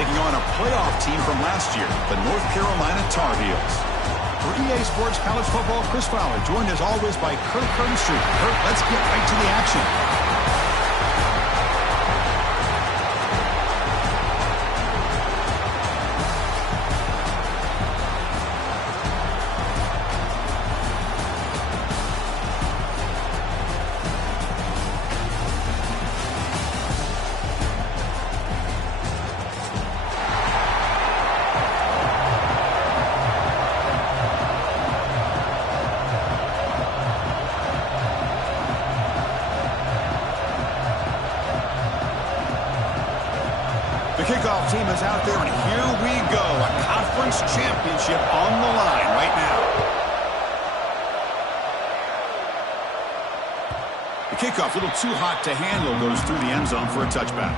taking on a playoff team from last year, the North Carolina Tar Heels. For EA Sports College Football, Chris Fowler, joined as always by Kurt Kernstreet. Kurt, let's get right to the action. The kickoff team is out there, and here we go. A conference championship on the line right now. The kickoff, a little too hot to handle, goes through the end zone for a touchback.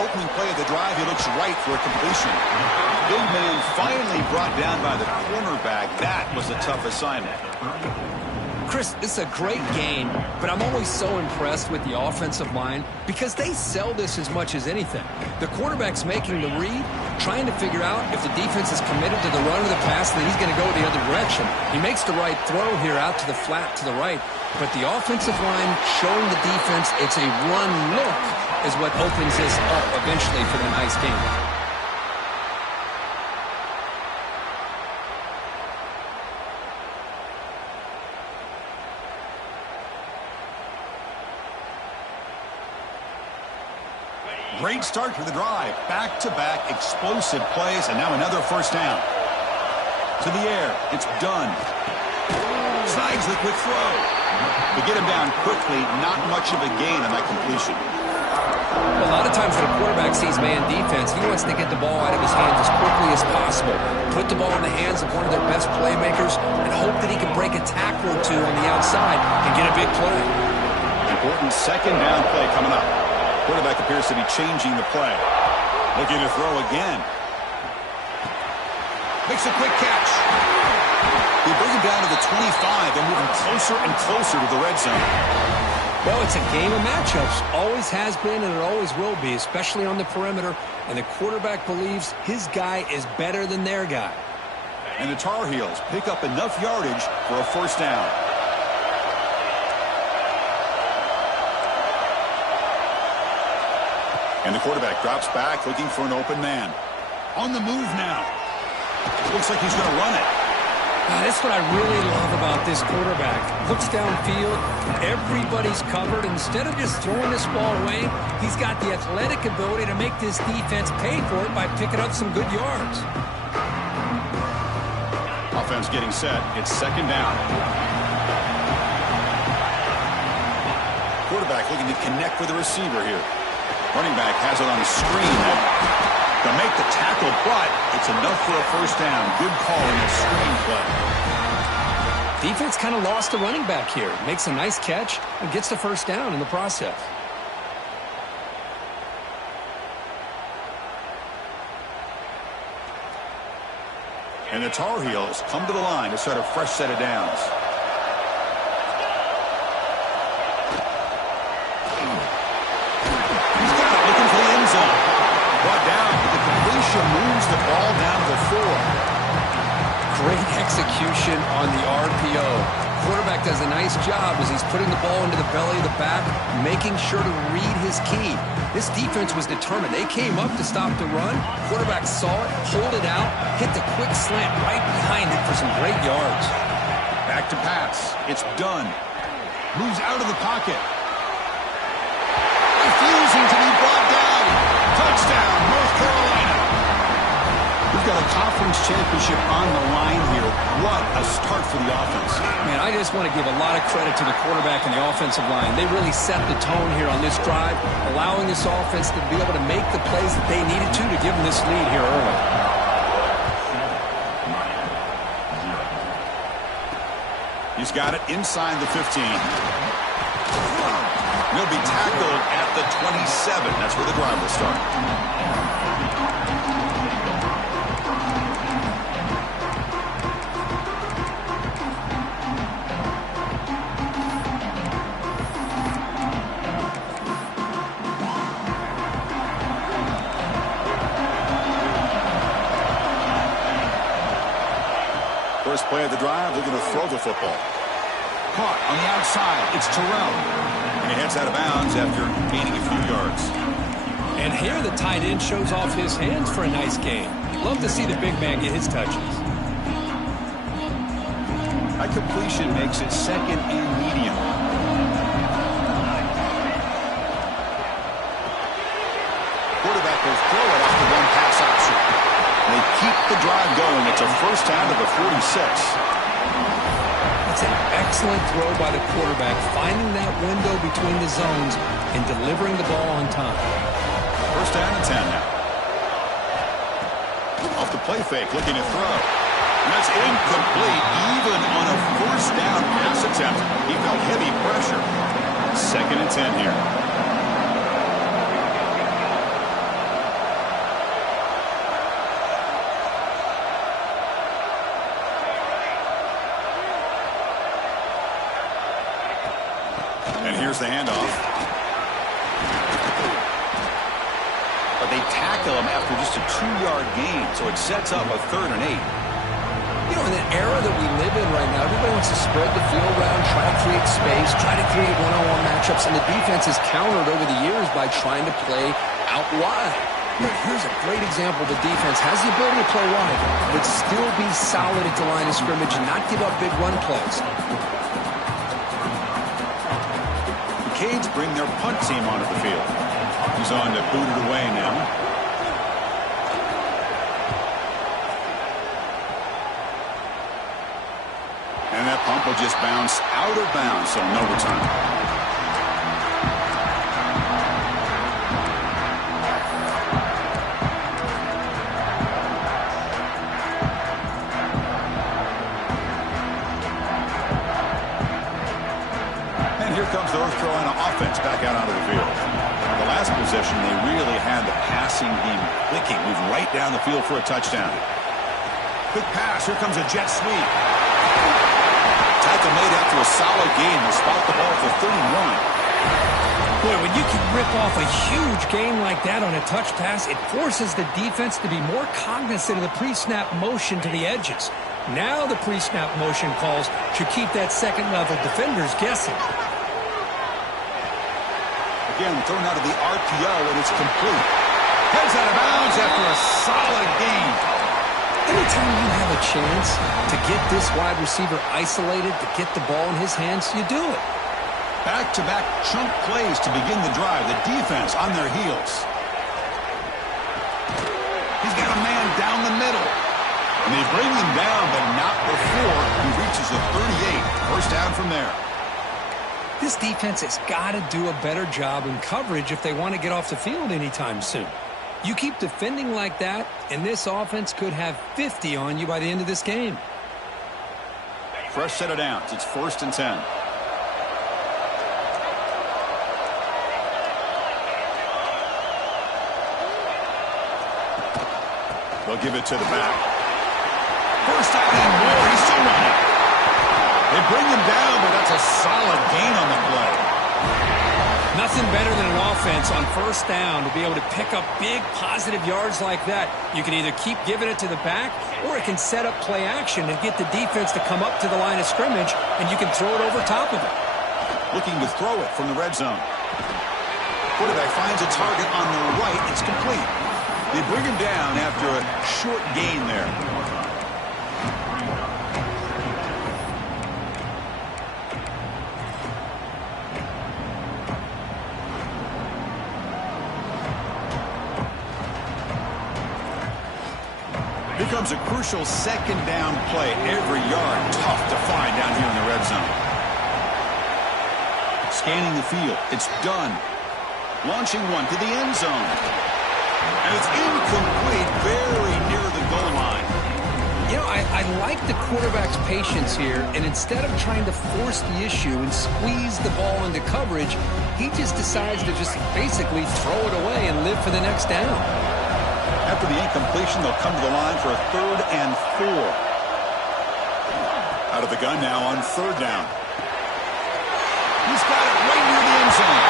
Opening play of the drive, he looks right for a completion. Big man finally brought down by the cornerback. That was a tough assignment. Chris, this is a great game, but I'm always so impressed with the offensive line because they sell this as much as anything. The quarterback's making the read, trying to figure out if the defense is committed to the run or the pass, then he's going to go the other direction. He makes the right throw here out to the flat to the right, but the offensive line showing the defense it's a run look is what opens this up eventually for the nice game. Great start to the drive. Back-to-back explosive plays, and now another first down. To the air. It's done. Slides the quick throw. To get him down quickly, not much of a gain on that completion. A lot of times when a quarterback sees man defense, he wants to get the ball out of his hands as quickly as possible, put the ball in the hands of one of their best playmakers, and hope that he can break a tackle or two on the outside and get a big play. Important second down play coming up. Quarterback appears to be changing the play. Looking to throw again. Makes a quick catch. They bring him down to the 25 and moving closer and closer to the red zone. Well, it's a game of matchups. Always has been and it always will be, especially on the perimeter. And the quarterback believes his guy is better than their guy. And the Tar Heels pick up enough yardage for a first down. And the quarterback drops back looking for an open man. On the move now. Looks like he's going to run it. That's what I really love about this quarterback. Looks downfield, everybody's covered. Instead of just throwing this ball away, he's got the athletic ability to make this defense pay for it by picking up some good yards. Offense getting set. It's second down. Quarterback looking to connect with the receiver here. Running back has it on the screen to make the tackle, but it's enough for a first down. Good call in the screen play. Defense kind of lost the running back here. Makes a nice catch and gets the first down in the process. And the Tar Heels come to the line to start a fresh set of downs. Moves the ball down to 4. Great execution on the RPO. Quarterback does a nice job as he's putting the ball into the belly of the back, making sure to read his key. This defense was determined. They came up to stop the run. Quarterback saw it, pulled it out, hit the quick slant right behind it for some great yards. Back to pass. It's done. Moves out of the pocket. Refusing to be brought down. Touchdown, North Carolina. We've got a conference championship on the line here. What a start for the offense. Man, I just want to give a lot of credit to the quarterback and the offensive line. They really set the tone here on this drive, allowing this offense to be able to make the plays that they needed to give them this lead here early. He's got it inside the 15. He'll be tackled at the 27. That's where the drive will start. First play of the drive, they're going to throw the football. Caught on the outside. It's Terrell. And he heads out of bounds after gaining a few yards. And here the tight end shows off his hands for a nice gain. Love to see the big man get his touches. That completion makes it second and medium. Quarterback will throw it off the one pass option. They keep the drive going. It's a first down to the 46. That's an excellent throw by the quarterback, finding that window between the zones and delivering the ball on time. First down and 10 now. Off the play fake, looking to throw. And that's incomplete, even on a first down pass attempt. He felt heavy pressure. Second and 10 here. And here's the handoff. But they tackle him after just a 2-yard gain, so it sets up a 3rd and 8. You know, in the era that we live in right now, everybody wants to spread the field around, try to create space, try to create one-on-one matchups, and the defense has countered over the years by trying to play out wide. But here's a great example. The defense has the ability to play wide, but still be solid at the line of scrimmage and not give up big run plays. The Canes bring their punt team onto the field. He's on to boot it away now. And that punt will just bounce out of bounds, so no return. And here comes the North Carolina offense back out onto the field. The last possession, they really had the passing game clicking, moved right down the field for a touchdown. Quick pass, here comes a jet sweep. Tackle made after a solid gain. They'll spot the ball for 31. Boy, when you can rip off a huge gain like that on a touch pass, it forces the defense to be more cognizant of the pre-snap motion to the edges. Now the pre-snap motion calls should keep that second-level defenders guessing. Again, thrown out of the RPO, and it's complete. Heads out of bounds after a solid gain. Anytime you have a chance to get this wide receiver isolated, to get the ball in his hands, you do it. Back-to-back chunk plays to begin the drive. The defense on their heels. He's got a man down the middle. And they bring him down, but not before he reaches the 38. First down from there. This defense has got to do a better job in coverage if they want to get off the field anytime soon. You keep defending like that, and this offense could have 50 on you by the end of this game. Fresh set of downs. It's 1st and 10. They'll give it to the back. First down and more. He's still running. They bring him down, but that's a solid gain on the play. Nothing better than an offense on first down to be able to pick up big positive yards like that. You can either keep giving it to the back, or it can set up play action and get the defense to come up to the line of scrimmage, and you can throw it over top of it. Looking to throw it from the red zone. Quarterback finds a target on the right. It's complete. They bring him down after a short gain there. Here comes a crucial second down play. Every yard tough to find down here in the red zone. Scanning the field. It's done. Launching one to the end zone. And it's incomplete, very near the goal line. You know, I like the quarterback's patience here, and instead of trying to force the issue and squeeze the ball into coverage, he just decides to just basically throw it away and live for the next down. After the incompletion, they'll come to the line for a 3rd and 4. Out of the gun now on 3rd down. He's got it right near the end zone.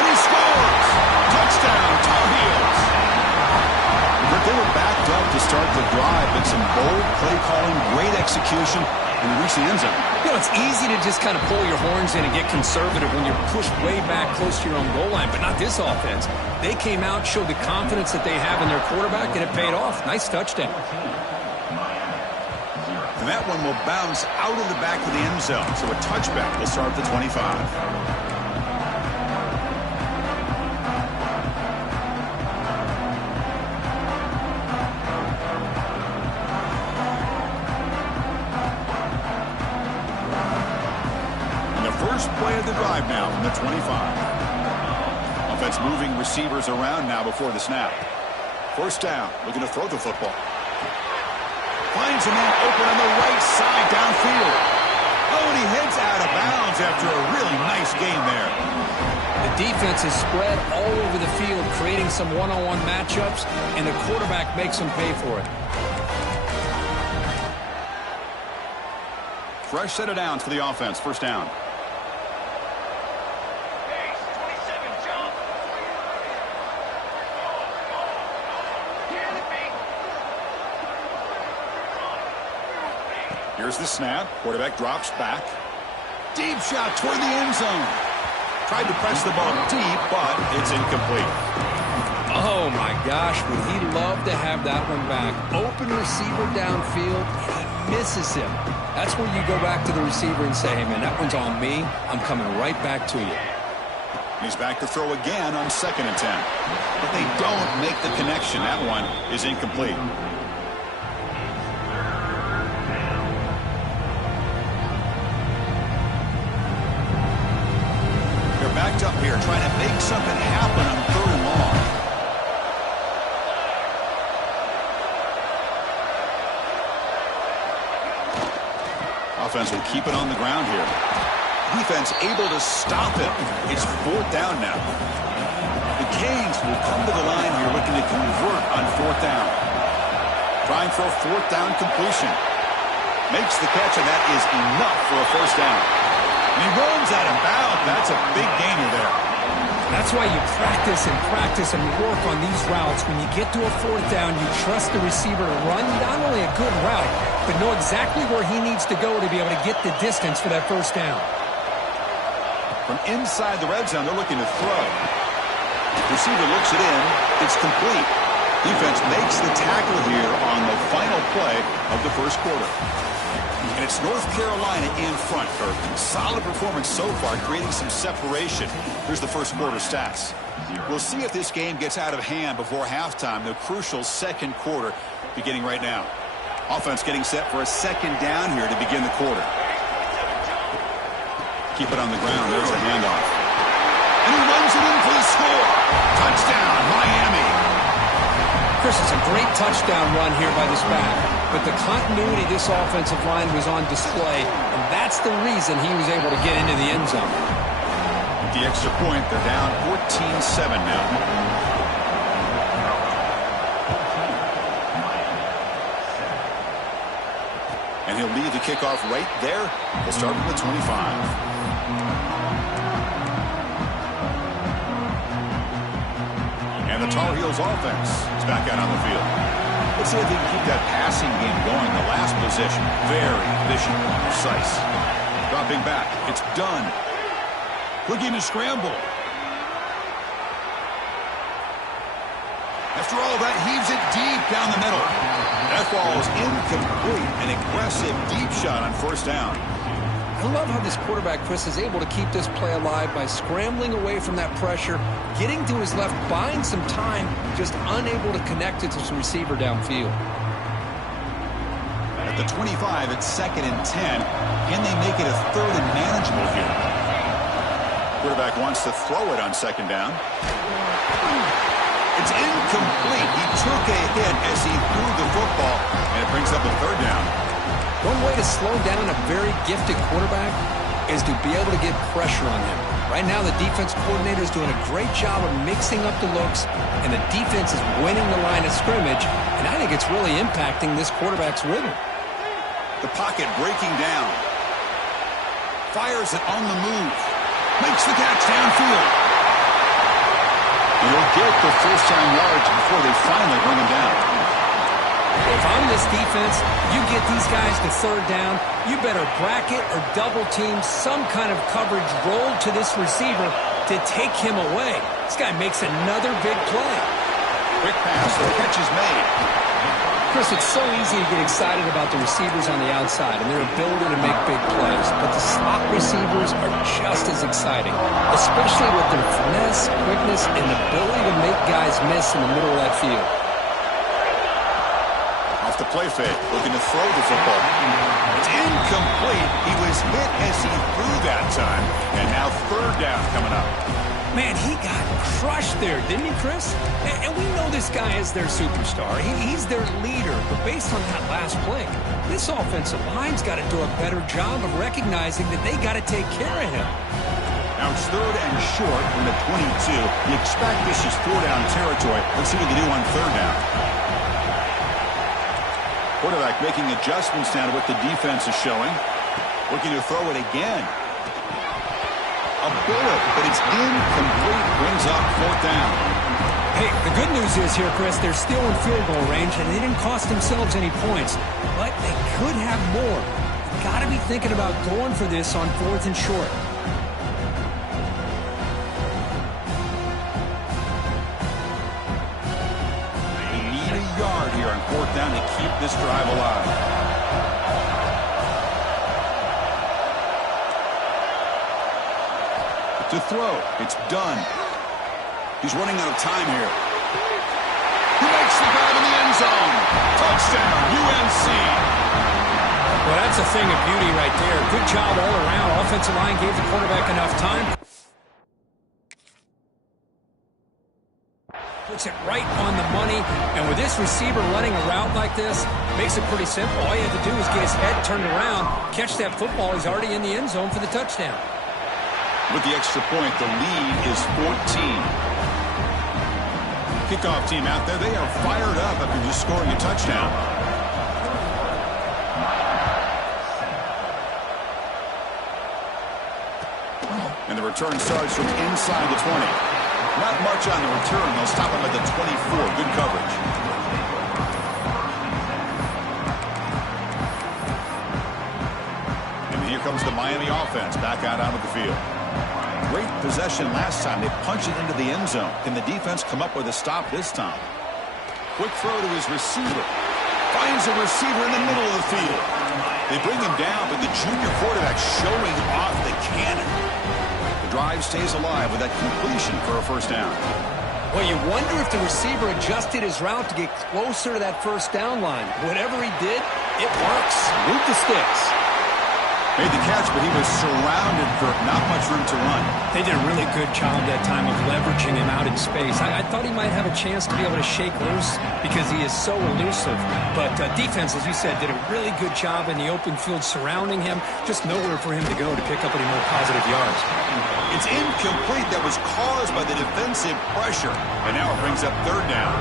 And he scores! Touchdown, Tar Heels! But they were backed up to start the drive, but some bold play calling, great execution, and reach the end zone. You know, it's easy to just kind of pull your horns in and get conservative when you're pushed way back close to your own goal line, but not this offense. They came out, showed the confidence that they have in their quarterback, and it paid off. Nice touchdown. And that one will bounce out of the back of the end zone, so a touchback will start at the 25. Play of the drive now from the 25. Offense moving receivers around now before the snap. 1st down, looking to throw the football. Finds a man open on the right side downfield. Oh, and he heads out of bounds after a really nice game there. The defense is spread all over the field, creating some one-on-one matchups, and the quarterback makes them pay for it. Fresh set of downs for the offense. 1st down. Here's the snap. Quarterback drops back. Deep shot toward the end zone. Tried to press the ball deep, but it's incomplete. Oh, my gosh. Would he love to have that one back? Open receiver downfield, and he misses him. That's where you go back to the receiver and say, hey, man, that one's on me. I'm coming right back to you. He's back to throw again on 2nd and 10. But they don't make the connection. That one is incomplete. Backed up here, trying to make something happen on 3rd and long. Offense will keep it on the ground here. Defense able to stop it. It's 4th down now. The Canes will come to the line here looking to convert on 4th down. Trying for a 4th down completion. Makes the catch, and that is enough for a 1st down. And he runs out of bounds. That's a big gainer there. That's why you practice and work on these routes. When you get to a 4th down, you trust the receiver to run not only a good route, but know exactly where he needs to go to be able to get the distance for that 1st down. From inside the red zone, they're looking to throw. Receiver looks it in. It's complete. Defense makes the tackle here on the final play of the 1st quarter. And it's North Carolina in front. A solid performance so far, creating some separation. Here's the 1st quarter stats. We'll see if this game gets out of hand before halftime. The crucial 2nd quarter beginning right now. Offense getting set for a 2nd down here to begin the quarter. Keep it on the ground. There's a handoff. And he runs it in for the score. Touchdown, Miami. Chris, it's a great touchdown run here by this back. But the continuity this offensive line was on display, and that's the reason he was able to get into the end zone. The extra point, they're down 14-7 now. And he'll lead the kickoff right there. We'll start from the 25. And the Tar Heels offense is back out on the field. Let's see if they can keep that passing game going. The last possession, very efficient and precise. Dropping back, it's done. Looking to scramble. After all that, heaves it deep down the middle. That ball is incomplete. An aggressive deep shot on 1st down. I love how this quarterback, Chris, is able to keep this play alive by scrambling away from that pressure, getting to his left, buying some time, just unable to connect it to his receiver downfield. At the 25, it's 2nd and 10. Can they make it a 3rd and manageable here? Quarterback wants to throw it on 2nd down. It's incomplete. He took a hit as he threw the football, and it brings up a third down. One way to slow down a very gifted quarterback is to be able to get pressure on him. Right now, the defense coordinator is doing a great job of mixing up the looks, and the defense is winning the line of scrimmage, and I think it's really impacting this quarterback's rhythm. The pocket breaking down. Fires it on the move. Makes the catch downfield. He'll get the first-down yards before they finally bring him down. If I'm this defense, you get these guys to third down, you better bracket or double team some kind of coverage rolled to this receiver to take him away. This guy makes another big play. Quick pass, the catch is made. Chris, it's so easy to get excited about the receivers on the outside and their ability to make big plays, but the slot receivers are just as exciting, especially with their finesse, quickness, and ability to make guys miss in the middle of that field. Off the play fake, looking to throw the football. It's incomplete. He was hit as he threw that time, and now third down coming up. Man, he got crushed there, didn't he, Chris? And we know this guy is their superstar. He's their leader. But based on that last play, this offensive line's got to do a better job of recognizing that they got to take care of him. Now it's third and short from the 22. You expect this is four-down territory. Let's see what they do on third down. Quarterback making adjustments now to what the defense is showing. Looking to throw it again. A bullet, but it's incomplete. Brings up fourth down. Hey, the good news is here, Chris, they're still in field goal range, and they didn't cost themselves any points. But they could have more. You've got to be thinking about going for this on fourth and short. They need a yard here on fourth down to keep this drive alive. To throw. It's done. He's running out of time here. He makes the grab in the end zone. Touchdown, UNC. Well, that's a thing of beauty right there. Good job all around. Offensive line gave the quarterback enough time. Puts it right on the money. And with this receiver running a route like this, makes it pretty simple. All you have to do is get his head turned around, catch that football. He's already in the end zone for the touchdown. With the extra point, the lead is 14. Kickoff team out there, they are fired up after just scoring a touchdown. And the return starts from inside the 20. Not much on the return. They'll stop him at the 24. Good coverage. And here comes the Miami offense back out onto the field. Great possession last time. They punched it into the end zone. Can the defense come up with a stop this time? Quick throw to his receiver. Finds a receiver in the middle of the field. They bring him down, but the junior quarterback showing off the cannon. The drive stays alive with that completion for a first down. Well, you wonder if the receiver adjusted his route to get closer to that first down line. Whatever he did, it works. Move the sticks. Made the catch, but he was surrounded for not much room to run. They did a really good job that time of leveraging him out in space. I thought he might have a chance to be able to shake loose because he is so elusive. But defense, as you said, did a really good job in the open field surrounding him. Just nowhere for him to go to pick up any more positive yards. It's incomplete. That was caused by the defensive pressure. And now it brings up third down.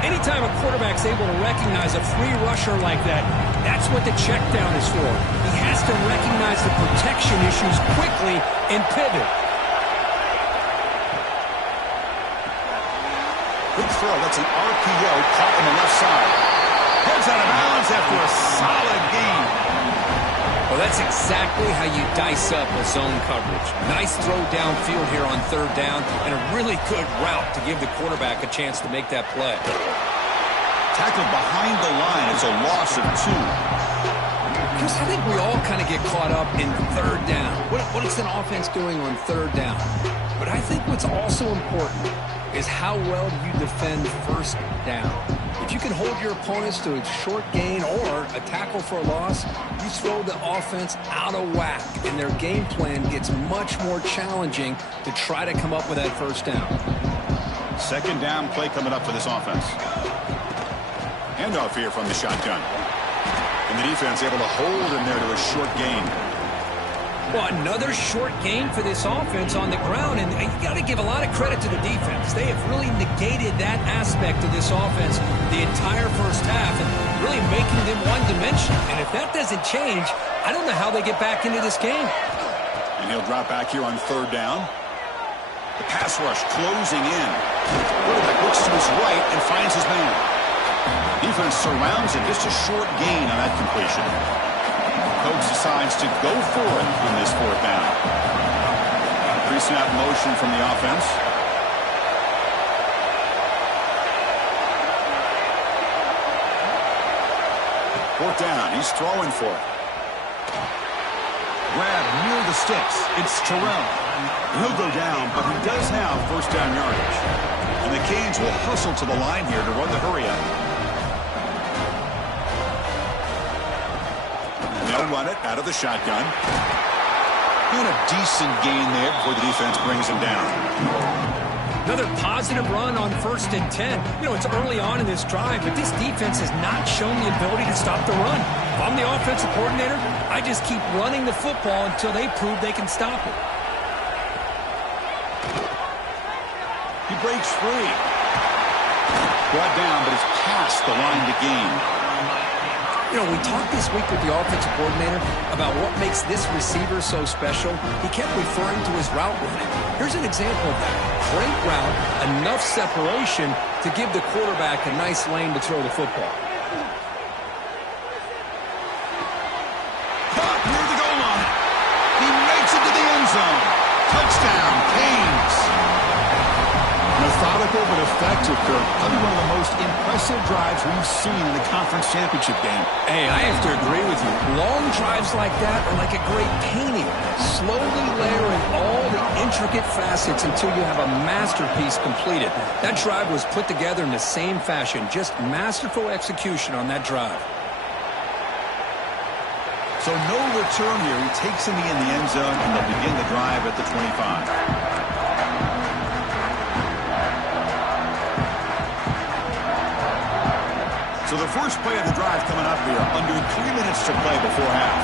Anytime a quarterback's able to recognize a free rusher like that, that's what the check down is for. He has to recognize the protection issues quickly and pivot. Good throw. That's an RPO caught on the left side. Heads out of bounds after a solid gain. Well, that's exactly how you dice up a zone coverage. Nice throw downfield here on third down, and a really good route to give the quarterback a chance to make that play. Tackled behind the line. It's a loss of 2. Chris, I think we all kind of get caught up in third down. What is an offense doing on third down? But I think what's also important is how well you defend first down. If you can hold your opponents to a short gain or a tackle for a loss, you throw the offense out of whack, and their game plan gets much more challenging to try to come up with that first down. Second down play coming up for this offense. Handoff here from the shotgun. And the defense able to hold him there to a short gain. Well, another short gain for this offense on the ground, and you got to give a lot of credit to the defense. They have really negated that aspect of this offense the entire first half and really making them one-dimensional. And if that doesn't change, I don't know how they get back into this game. And he'll drop back here on third down. The pass rush closing in. Quarterback looks to his right and finds his man. Defense surrounds him. Just a short gain on that completion. Coach decides to go for it on this fourth down. Pre-snap motion from the offense. Fourth down. He's throwing for it. Grab near the sticks. It's Terrell. He'll go down, but he does have first down yardage. And the Canes will hustle to the line here to run the hurry up. They'll run it out of the shotgun. And a decent gain there before the defense brings him down. Another positive run on 1st and 10. You know, it's early on in this drive, but this defense has not shown the ability to stop the run. If I'm the offensive coordinator, I just keep running the football until they prove they can stop it. He breaks free. Brought down, but it's past the line to gain. You know, we talked this week with the offensive coordinator about what makes this receiver so special. He kept referring to his route running. Here's an example of that. Great route, enough separation to give the quarterback a nice lane to throw the football. Caught near the goal line. He makes it to the end zone. Touchdown, Canes. Methodical but effective, Kirk. Probably one of the most impressive drives we've seen in the conference championship game. Hey, I have to agree with you. Long drives like that are like a great painting. Slowly layering all the intricate facets until you have a masterpiece completed. That drive was put together in the same fashion. Just masterful execution on that drive. So no return here. He takes him in the end zone, and they'll begin the drive at the 25. So the first play of the drive coming up here, under 3 minutes to play before half.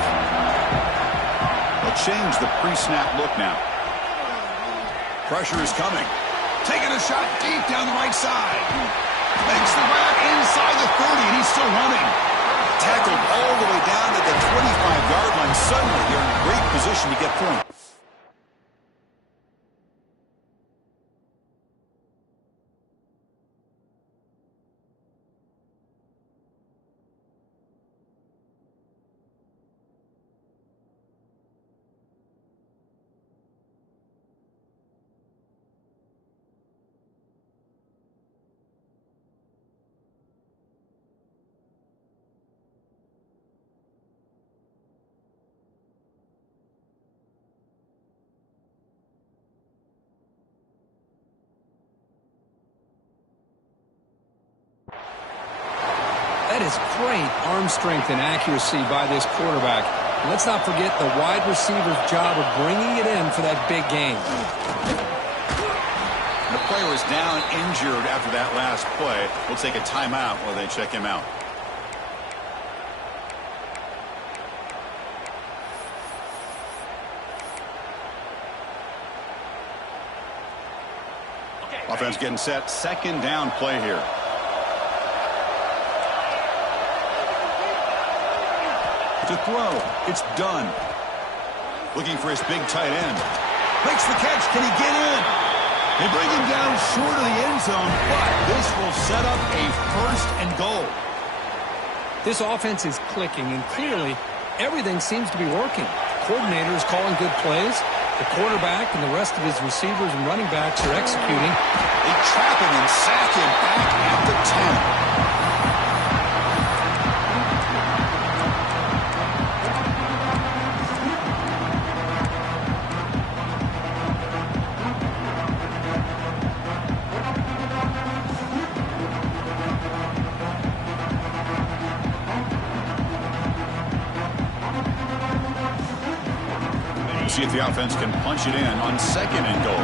They'll change the pre-snap look now. Pressure is coming. Taking a shot deep down the right side. Makes the grab inside the 30, and he's still running. Tackled all the way down to the 25-yard line. Suddenly, they're in great position to get points. That is great arm strength and accuracy by this quarterback. And let's not forget the wide receiver's job of bringing it in for that big game. The player is down injured after that last play. We'll take a timeout while they check him out. Offense getting set. Second down play here. To throw. It's done. Looking for his big tight end. Makes the catch. Can he get in? They bring him down short of the end zone, but this will set up a first and goal. This offense is clicking, and clearly everything seems to be working. The coordinator is calling good plays. The quarterback and the rest of his receivers and running backs are executing. They trap him and sack him back at the 10. See if the offense can punch it in on second and goal.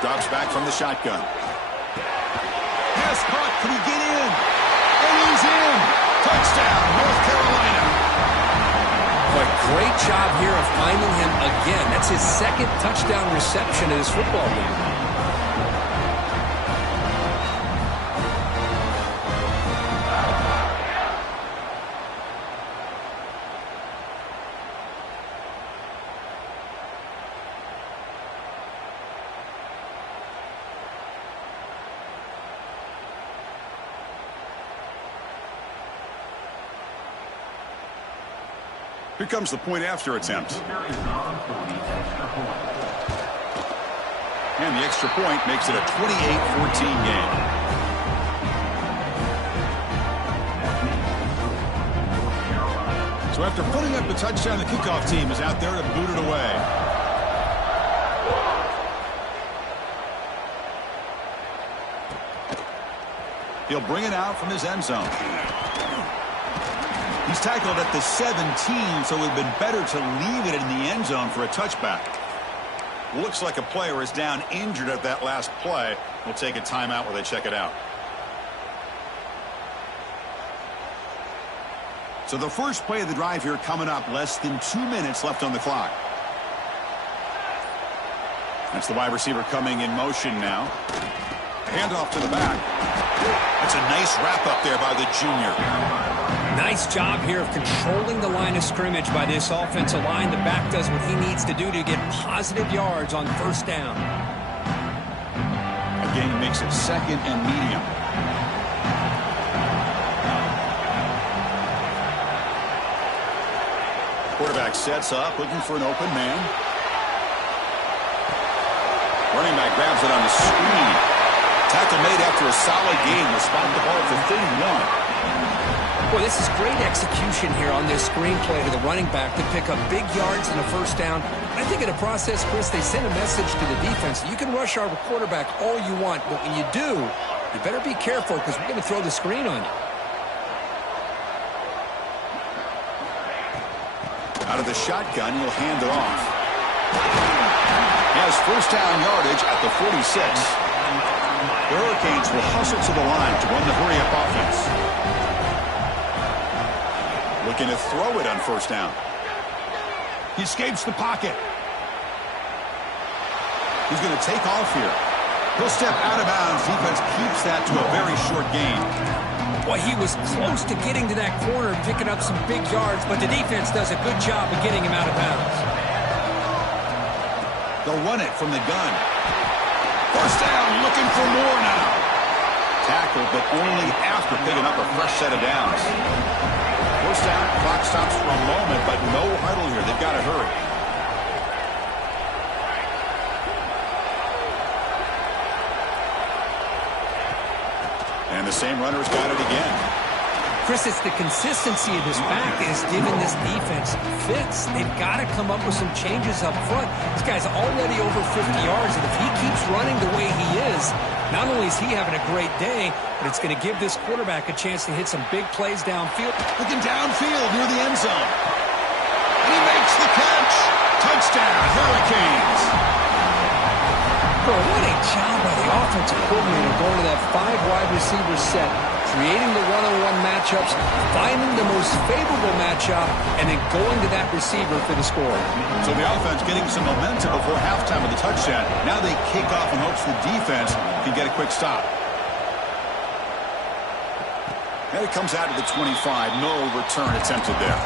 Drops back from the shotgun. Pass caught. Can he get in? And he's in. Touchdown, North Carolina. But great job here of finding him again. That's his second touchdown reception in this football game. Here comes the point after attempt. And the extra point makes it a 28-14 game. So after putting up the touchdown, the kickoff team is out there to boot it away. He'll bring it out from his end zone. He's tackled at the 17, so it would have been better to leave it in the end zone for a touchback. Looks like a player is down injured at that last play. We'll take a timeout while they check it out. So the first play of the drive here coming up, less than 2 minutes left on the clock. That's the wide receiver coming in motion now. Handoff to the back. That's a nice wrap up there by the junior. Nice job here of controlling the line of scrimmage by this offensive line. The back does what he needs to do to get positive yards on first down. Again, he makes it second and medium. Quarterback sets up, looking for an open man. Running back grabs it on the screen. Tackle made after a solid gain. Will spot the ball for 31. Boy, this is great execution here on this screen play to the running back to pick up big yards and a first down. I think in the process, Chris, they send a message to the defense. You can rush our quarterback all you want, but when you do, you better be careful because we're going to throw the screen on you. Out of the shotgun, he'll hand it off. He has first down yardage at the 46. The Hurricanes will hustle to the line to run the hurry-up offense. Looking to throw it on first down. He escapes the pocket. He's going to take off here. He'll step out of bounds. Defense keeps that to a very short gain. Boy, he was close to getting to that corner and picking up some big yards, but the defense does a good job of getting him out of bounds. They'll run it from the gun. First down, looking for more now. Tackle, but only after picking up a fresh set of downs. First down, clock stops for a moment, but no huddle here. They've got to hurry. And the same runner's got it again. Chris, it's the consistency of this back that is giving this defense fits. They've got to come up with some changes up front. This guy's already over 50 yards, and if he keeps running the way he is, not only is he having a great day, but it's going to give this quarterback a chance to hit some big plays downfield. Looking downfield near the end zone. And he makes the catch. Touchdown, Hurricanes. Boy, what a job by the offensive coordinator going to that 5-wide receiver set, creating the one-on-one matchups, finding the most favorable matchup, and then going to that receiver for the score. So the offense getting some momentum before halftime with the touchdown. Now they kick off in hopes the defense can get a quick stop. And it comes out to the 25. No return attempted there.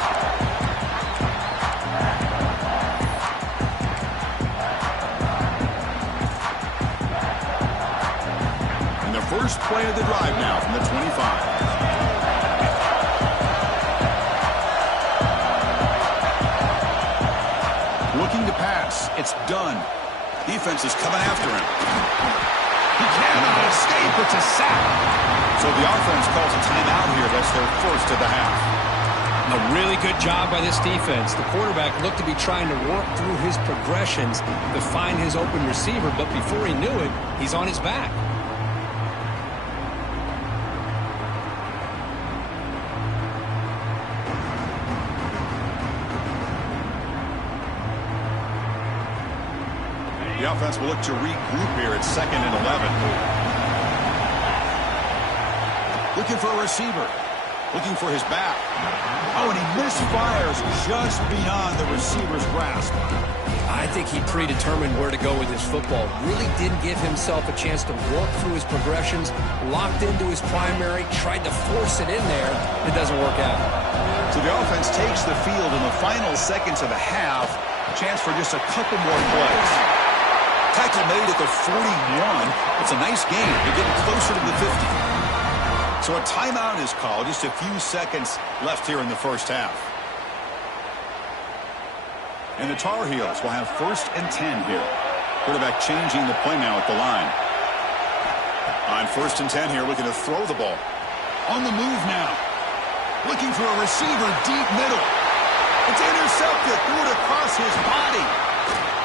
First play of the drive now from the 25. Looking to pass. It's done. Defense is coming after him. He cannot escape. It's a sack. So the offense calls a timeout here. That's their first of the half. A really good job by this defense. The quarterback looked to be trying to work through his progressions to find his open receiver, but before he knew it, he's on his back. The offense will look to regroup here at 2nd and 11. Looking for a receiver. Looking for his back. Oh, and he misfires just beyond the receiver's grasp. I think he predetermined where to go with his football. Really didn't give himself a chance to work through his progressions. Locked into his primary. Tried to force it in there. It doesn't work out. So the offense takes the field in the final seconds of the half. Chance for just a couple more plays. Tackle made at the 41. It's a nice gain. They're getting closer to the 50. So a timeout is called. Just a few seconds left here in the first half. And the Tar Heels will have 1st and 10 here. Quarterback changing the play now at the line. On 1st and 10 here, looking to throw the ball. On the move now. Looking for a receiver deep middle. It's intercepted. Threw it across his body.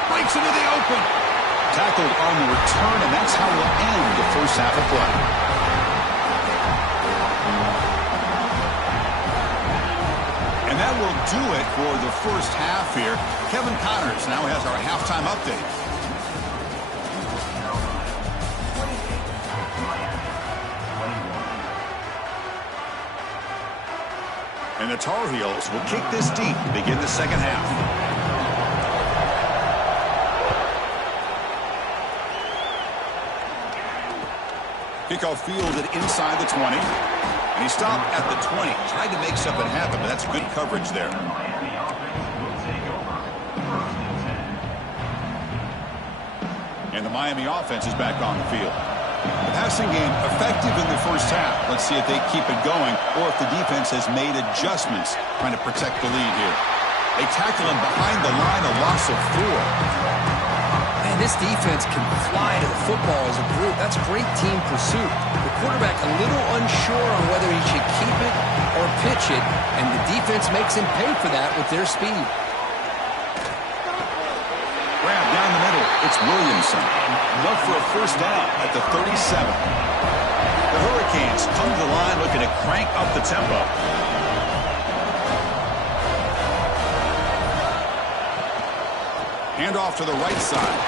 Breaks into the open. Tackled on the return, and that's how we'll end the first half of play. And that will do it for the first half here. Kevin Connors now has our halftime update. And the Tar Heels will kick this deep to begin the second half. Kickoff fielded inside the 20. And he stopped at the 20. Tried to make something happen, but that's good coverage there. And the Miami offense is back on the field. The passing game effective in the first half. Let's see if they keep it going or if the defense has made adjustments trying to protect the lead here. They tackle him behind the line, a loss of 4. Man, this defense can fly to the football as a group. That's great team pursuit. The quarterback a little unsure on whether he should keep it or pitch it, and the defense makes him pay for that with their speed. Grab down the middle. It's Williamson. Enough for a first down at the 37. The Hurricanes come to the line looking to crank up the tempo. Hand off to the right side.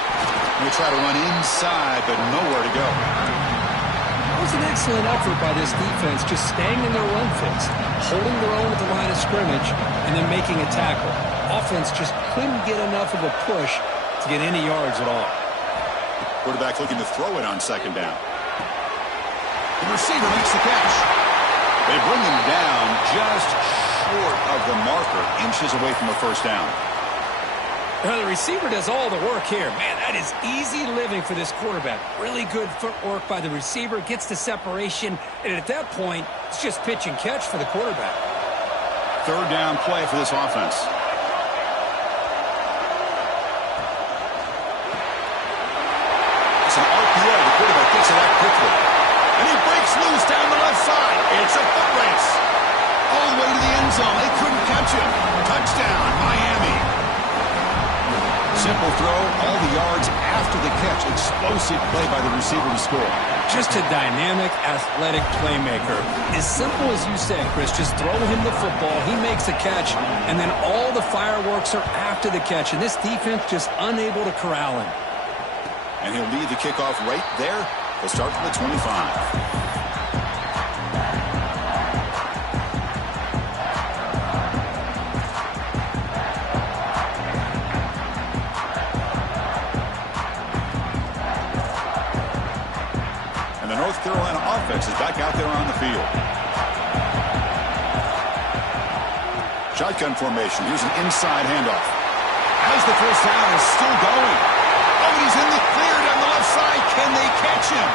They try to run inside, but nowhere to go. It was an excellent effort by this defense, just staying in their run fits, holding their own at the line of scrimmage, and then making a tackle. Offense just couldn't get enough of a push to get any yards at all. Quarterback looking to throw it on 2nd down. The receiver makes the catch. They bring him down just short of the marker, inches away from a first down. Well, the receiver does all the work here. Man, that is easy living for this quarterback. Really good footwork by the receiver, gets the separation, and at that point, it's just pitch and catch for the quarterback. 3rd down play for this offense. It's an RPO. The quarterback gets it out quickly. And he breaks loose down the left side. It's a foot race. All the way to the end zone. They couldn't catch him. Touchdown, Miami. Simple throw, all the yards after the catch. Explosive play by the receiver to score. Just a dynamic, athletic playmaker. As simple as you said, Chris, just throw him the football, he makes a catch, and then all the fireworks are after the catch, and this defense just unable to corral him. And he'll lead the kickoff right there. He'll start from the 25. North Carolina offense is back out there on the field. Shotgun formation. Here's an inside handoff. As the first down is still going. Oh, he's in the clear down the left side. Can they catch him?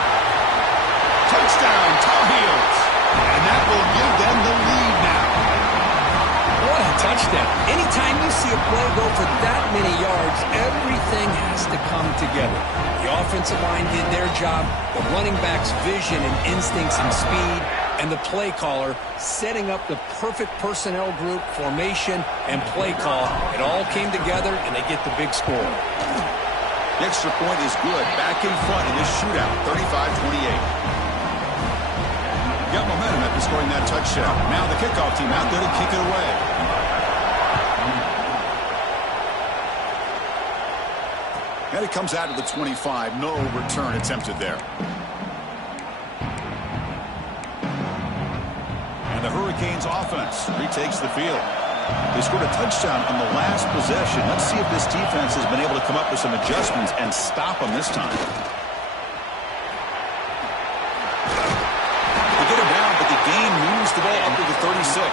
Touchdown, Tar Heels. And that will give them the lead now. What a touchdown. Anytime you see a play go for that many yards, everything has to come together. The offensive line did their job, the running back's vision and instincts and speed, and the play caller setting up the perfect personnel group, formation, and play call. It all came together, and they get the big score. The extra point is good. Back in front in this shootout, 35-28. Got momentum after scoring that touchdown. Now the kickoff team out there to kick it away. And it comes out to the 25. No return attempted there. And the Hurricanes offense retakes the field. They scored a touchdown on the last possession. Let's see if this defense has been able to come up with some adjustments and stop them this time. They get him down, but the game moves the ball up to the 36.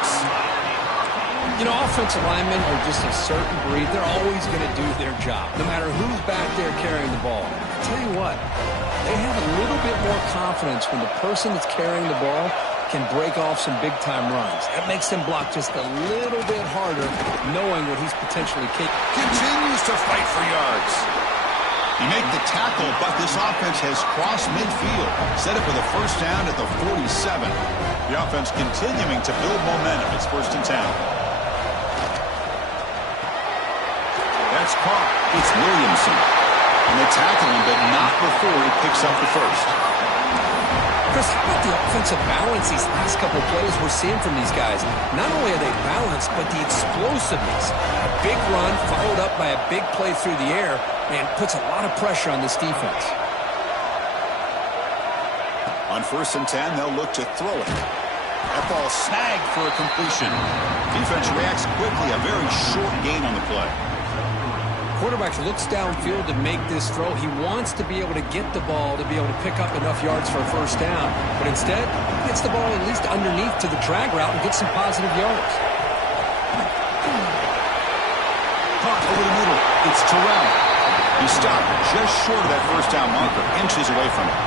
You know, offensive linemen are just a certain breed. They're always going to do their job, no matter who's back there carrying the ball. I tell you what, they have a little bit more confidence when the person that's carrying the ball can break off some big-time runs. That makes them block just a little bit harder, knowing what he's potentially capable. Continues to fight for yards. He made the tackle, but this offense has crossed midfield. Set it for the first down at the 47. The offense continuing to build momentum. It's 1st and 10. That's caught. It's Williamson. And they tackle him, but not before he picks up the first. Chris, how about the offensive balance these last couple of plays we're seeing from these guys? Not only are they balanced, but the explosiveness. A big run followed up by a big play through the air, and puts a lot of pressure on this defense. On 1st and 10, they'll look to throw it. That ball snagged for a completion. Defense reacts quickly. A very short gain on the play. Quarterback looks downfield to make this throw. He wants to be able to get the ball to be able to pick up enough yards for a first down. But instead, he gets the ball at least underneath to the drag route and gets some positive yards. Caught over the middle. It's Terrell. He stopped just short of that first down marker, inches away from it.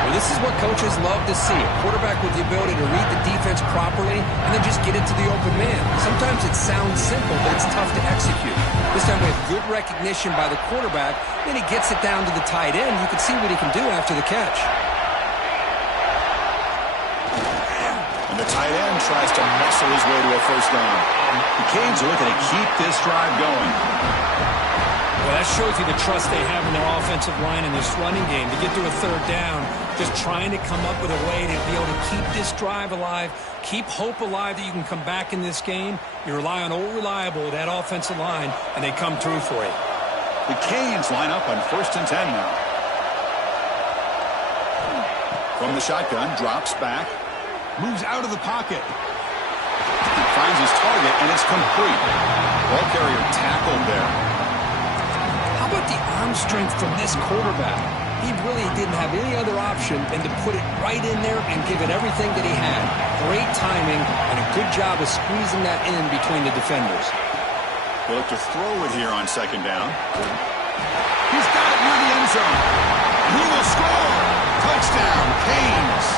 Well, this is what coaches love to see. A quarterback with the ability to read the defense properly and then just get it to the open man. Sometimes it sounds simple, but it's tough to execute. This time with good recognition by the quarterback, then he gets it down to the tight end. You can see what he can do after the catch. And the tight end tries to muscle his way to a first down. The Canes are looking to keep this drive going. Well, that shows you the trust they have in their offensive line in this running game to get to a third down, just trying to come up with a way to be able to keep this drive alive, keep hope alive that you can come back in this game. You rely on old reliable, that offensive line, and they come through for you. The Canes line up on 1st and 10 now. From the shotgun, drops back, moves out of the pocket. He finds his target, and it's complete. Ball carrier tackled there. How about the arm strength from this quarterback? He really didn't have any other option than to put it right in there and give it everything that he had. Great timing and a good job of squeezing that in between the defenders. They look to throw it here on 2nd down. He's got it near the end zone. He will score. Touchdown, Canes.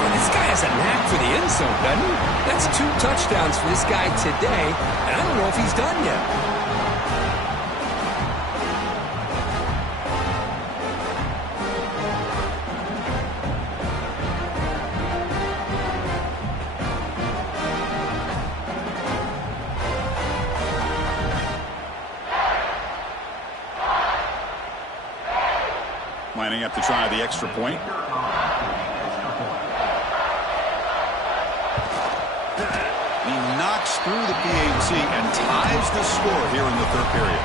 Well, this guy has a knack for the end zone, doesn't he? That's 2 touchdowns for this guy today, and I don't know if he's done yet. Lining up to try the extra point. He knocks through the PAT and ties the score here in the 3rd period.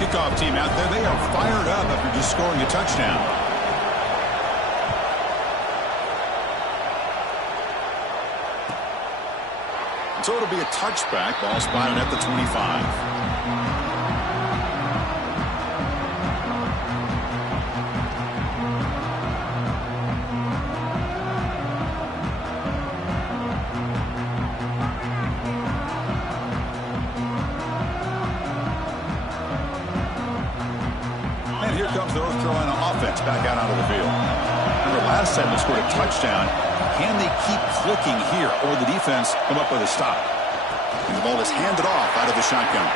Kickoff team out there. They are fired up after just scoring a touchdown. So it'll be a touchback. Ball spotted at the 25. Here comes the North Carolina offense back out onto the field. Remember, last time they scored a touchdown. Can they keep clicking here, or the defense come up with a stop? And the ball is handed off out of the shotgun.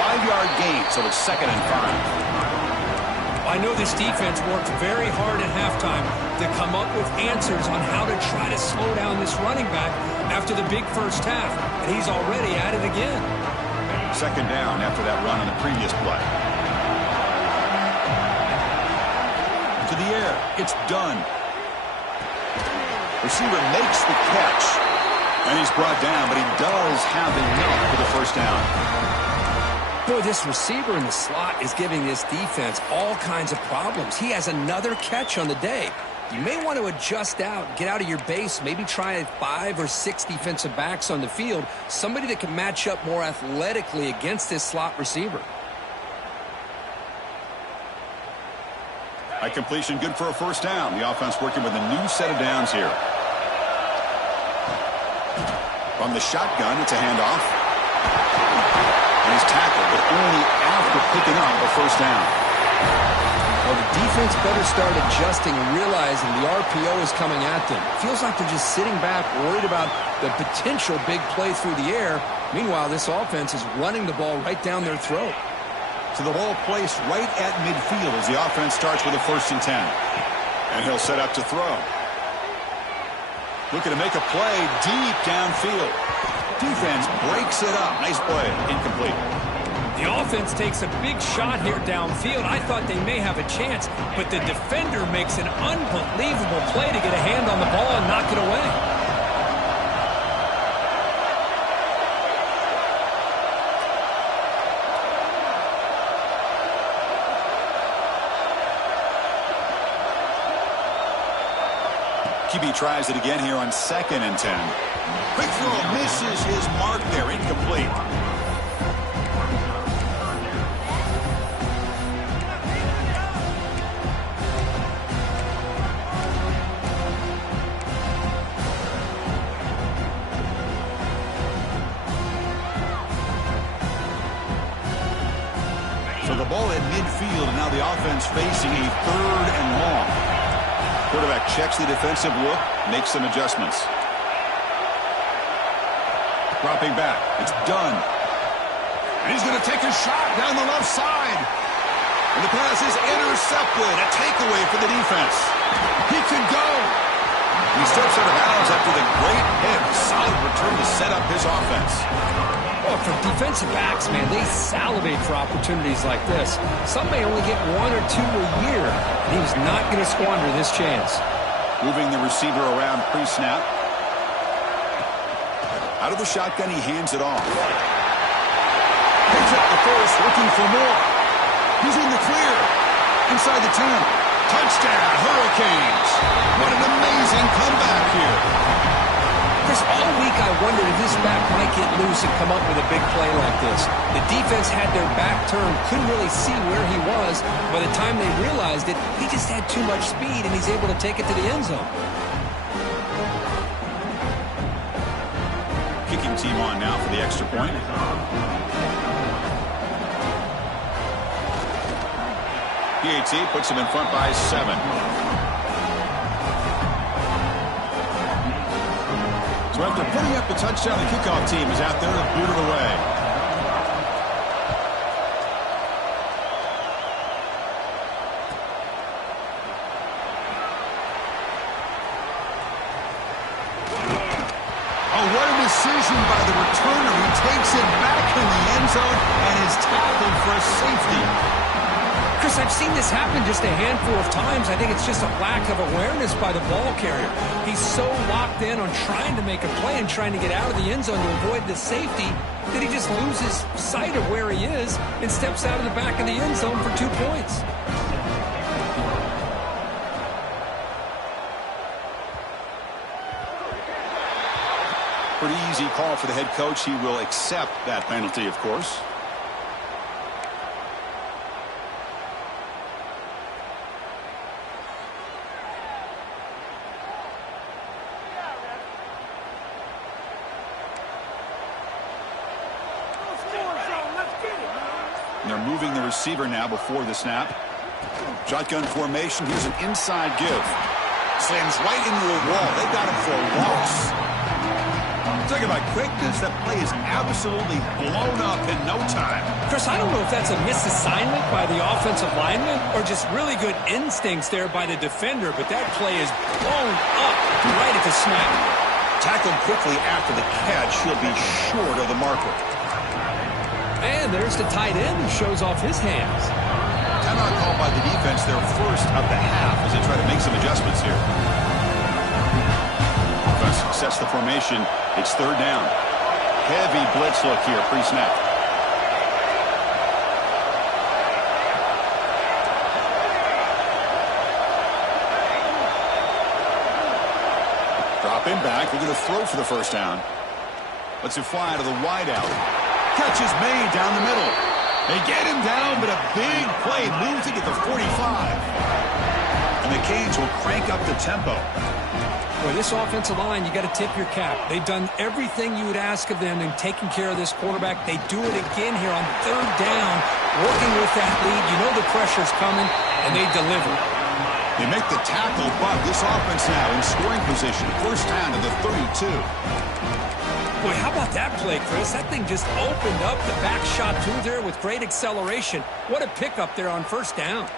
5-yard gain, so it's 2nd and 5. I know this defense worked very hard at halftime to come up with answers on how to try to slow down this running back after the big first half, and he's already at it again. 2nd down after that run on the previous play. To the air. It's done. Receiver makes the catch. And he's brought down, but he does have enough for the first down. Boy, this receiver in the slot is giving this defense all kinds of problems. He has another catch on the day. You may want to adjust out, get out of your base, maybe try 5 or 6 defensive backs on the field, somebody that can match up more athletically against this slot receiver. High completion, good for a first down. The offense working with a new set of downs here. From the shotgun, it's a handoff. And he's tackled, but only after picking up a first down. Well, the defense better start adjusting and realizing the RPO is coming at them. Feels like they're just sitting back, worried about the potential big play through the air. Meanwhile, this offense is running the ball right down their throat. So the ball placed right at midfield as the offense starts with a 1st and 10. And he'll set up to throw. Looking to make a play deep downfield. Defense breaks it up. Nice play. Incomplete. The offense takes a big shot here downfield. I thought they may have a chance, but the defender makes an unbelievable play to get a hand on the ball and knock it away. QB tries it again here on 2nd and 10. Quick throw misses his mark there. Incomplete. So the ball at midfield, and now the offense facing a 3rd and long. Quarterback checks the defensive look, makes some adjustments. Dropping back. It's done. And he's going to take a shot down the left side. And the pass is intercepted. A takeaway for the defense. He can go. And he steps out of bounds after the great hit. Solid return to set up his offense. Well, for defensive backs, man, they salivate for opportunities like this. Some may only get 1 or 2 a year, and he was not going to squander this chance. Moving the receiver around pre-snap. Out of the shotgun, he hands it off. Picks up the first, looking for more. He's in the clear. Inside the 10. Touchdown, Hurricanes. What an amazing comeback here. Chris, all week I wondered if this back might get loose and come up with a big play like this. The defense had their back turned, couldn't really see where he was. By the time they realized it, he just had too much speed, and he's able to take it to the end zone. Kicking team on now for the extra point. PAT puts him in front by 7. So after putting up the touchdown, the kickoff team is out there to boot it away. Oh, what a decision by the returner. He takes it back in the end zone and is tackled for a safety. Chris, I've seen this happen just a handful of times. I think it's just a lack of awareness by the ball carrier. He's so locked in on trying to make a play and trying to get out of the end zone to avoid the safety that he just loses sight of where he is and steps out of the back of the end zone for 2 points. Pretty easy call for the head coach. He will accept that penalty, of course. And they're moving the receiver now before the snap. Shotgun formation. Here's an inside give. Slams right into a wall. They got him for a loss. Talking about quickness, that play is absolutely blown up in no time. Chris, I don't know if that's a misassignment by the offensive lineman or just really good instincts there by the defender, but that play is blown up right at the snap. Tackled quickly after the catch. He'll be short of the marker. And there's the tight end who shows off his hands. Timeout called by the defense, their first of the half as they try to make some adjustments here. Offense defense sets the formation. It's third down. Heavy blitz look here pre-snap. Dropping back. They're going to throw for the first down. Lets it fly to the wideout. Catch is made down the middle. They get him down, but a big play moves it at the 45. And the Canes will crank up the tempo. Boy, this offensive line, you got to tip your cap. They've done everything you would ask of them in taking care of this quarterback. They do it again here on third down, working with that lead. You know the pressure's coming, and they deliver. They make the tackle, but this offense now in scoring position. First down to the 32. Boy, how about that play, Chris? That thing just opened up the back shot through there with great acceleration. What a pickup there on first down.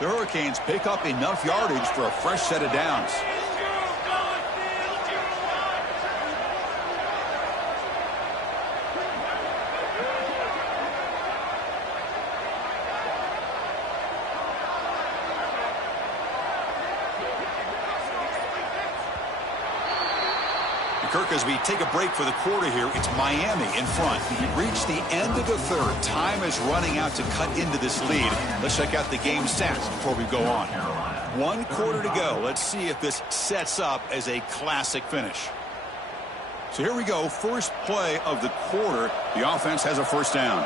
The Hurricanes pick up enough yardage for a fresh set of downs. Kirk, as we take a break for the quarter here, it's Miami in front. We've reached the end of the third. Time is running out to cut into this lead. Let's check out the game stats before we go on. 1 quarter to go. Let's see if this sets up as a classic finish. So here we go. First play of the quarter. The offense has a first down.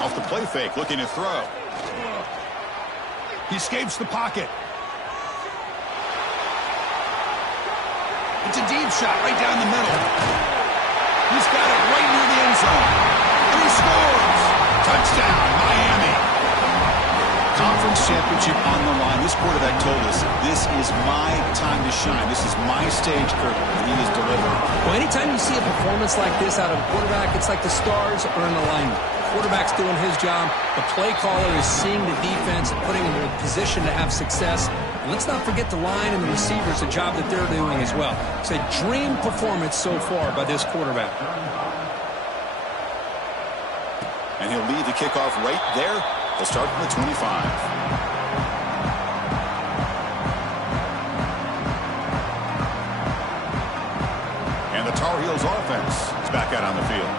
Off the play fake, looking to throw. He escapes the pocket. It's a deep shot right down the middle. He's got it right near the end zone. And he scores. Touchdown, Miami. Conference championship on the line. This quarterback told us, this is my time to shine. This is my stage, Kirk, and he is delivering. Well, anytime you see a performance like this out of a quarterback, it's like the stars are in alignment. Quarterback's doing his job. The play caller is seeing the defense and putting them in a position to have success. And let's not forget the line and the receivers, the job that they're doing as well. It's a dream performance so far by this quarterback. And he'll lead the kickoff right there. He'll start from the 25. And the Tar Heels offense is back out on the field.